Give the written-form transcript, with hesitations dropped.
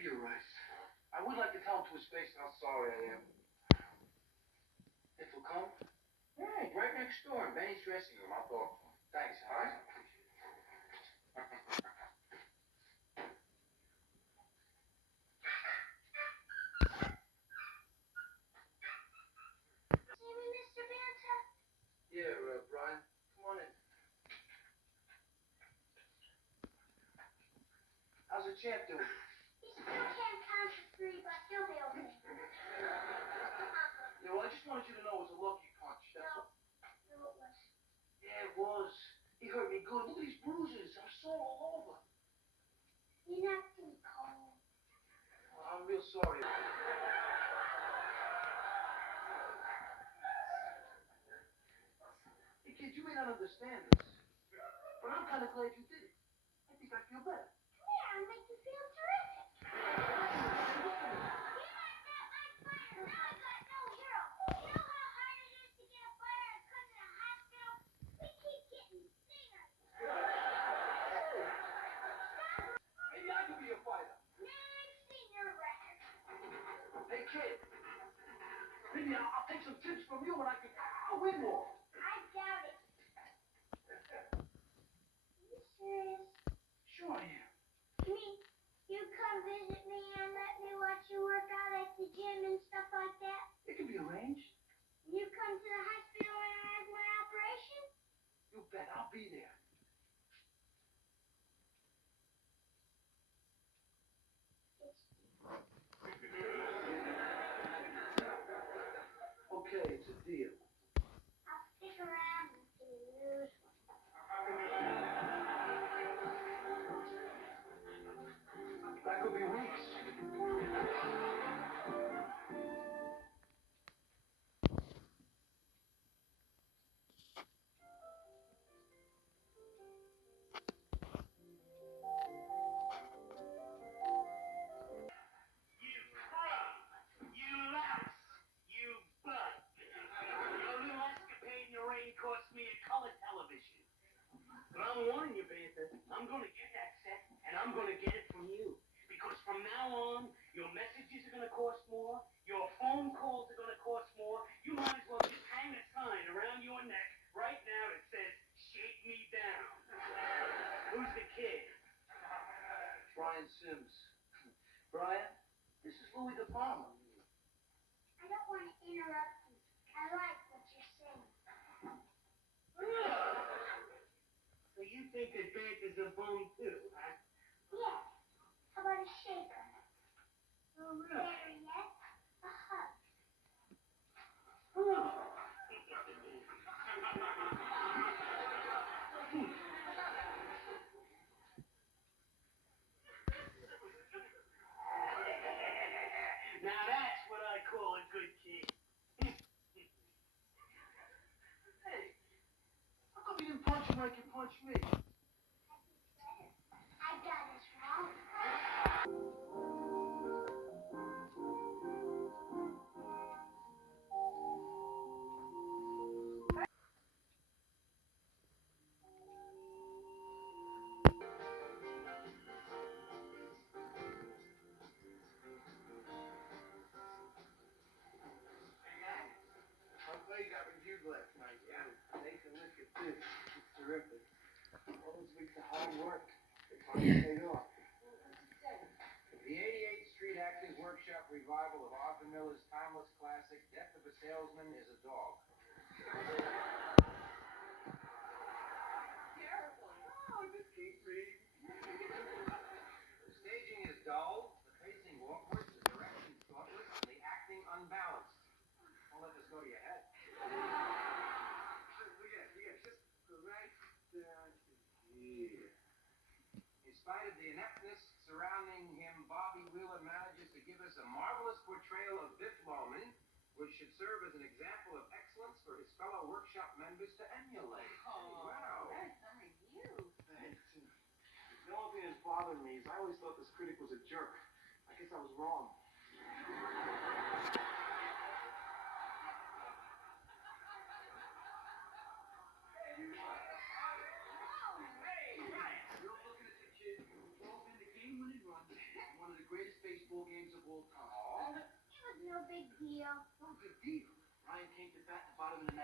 Maybe you're right. I would like to tell him to his face how sorry I am. If he'll come? Right next door in Benny's dressing room. I'll talk to him. Thanks, all right? See me, Mr. Banta? Yeah, Brian, come on in. How's the champ doing? He still can't count to 3, but he'll be okay. Yeah, well, I just wanted you to know it was a lucky punch. That's all. No, it was. Yeah, it was. He hurt me good. Look at these bruises. I'm sore all over. You're not too cold. Well, I'm real sorry. Hey, kid, you may not understand this, but I'm kind of glad you did it. I think I feel better. Yeah, I'll make you feel terrific. Maybe I could be a fighter. Hey, kid. Maybe I'll take some tips from you and I'll win more. I doubt it. You serious? Sure I am. You come visit me and let me watch you work out at the gym and stuff like that? It can be arranged. You come to the hospital when I have my operation? You bet. I'll be there. Okay, it's a deal. I'll stick around and see you. That could be weeks. You crumb! You louse! You bud! Your little escapade in the rain cost me a color television. But I'm warning you, Banta, I'm gonna get that set, and I'm gonna get it from you. Because from now on, your messages are gonna cost more, your phone calls are gonna cost more. You might as well just hang a sign around your neck right now that says, "Shake me down." Who's the kid? Brian Sims. Brian, this is Louis the Farmer. I don't want to interrupt you. I like what you're saying. So you think that Banta's a bum too, huh? Yeah. How about a shaker? Oh, really? Better yet, a hug. Now that's what I call a good kid. Hey, how come you didn't punch him like you punched me? I got this wrong. I'm glad you got reviewed last night. Yeah. Take a look at this. It's terrific. All those weeks of hard work, they finally paid off. The 88th Street Actors Workshop revival of Arthur Miller's timeless classic, Death of a Salesman is a Dog. Careful. Oh, just keep reading. The staging is dull, the pacing awkward, the direction thoughtless, and the acting unbalanced. Don't let this go to your head. Just right down to here. In spite of the ineptness surrounding him, Bobby Wheeler manages to give us a marvelous portrayal of Biff Loman, which should serve as an example of excellence for his fellow workshop members to emulate. Oh, Wow. that's a review. Thanks. The only thing that's bothering me is I always thought this critic was a jerk. I guess I was wrong. Hey, Ryan, you're looking at the kid who drove in the game-winning run, one of the greatest baseballs baseball games of all time.